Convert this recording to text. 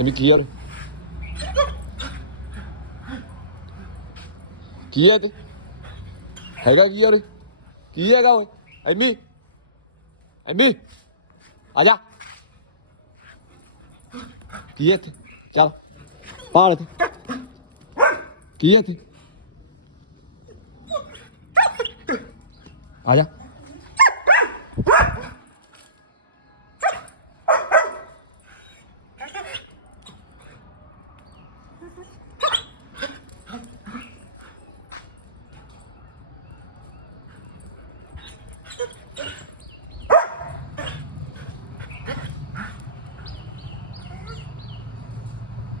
ਐਵੇਂ ਕੀ ਯਾਰ ਕੀ ਹੈ ਤੇ ਹੈਗਾ ਕੀ ਯਾਰ ਕੀ ਹੈਗਾ ਓਏ ਐਮੀ ਐਮੀ ਆ ਜਾ ਕੀ ਹੈ ਇੱਥੇ ਚੱਲ ਭਾਲ ਇੱਥੇ ਕੀ ਹੈ ਇੱਥੇ ਆ ਜਾ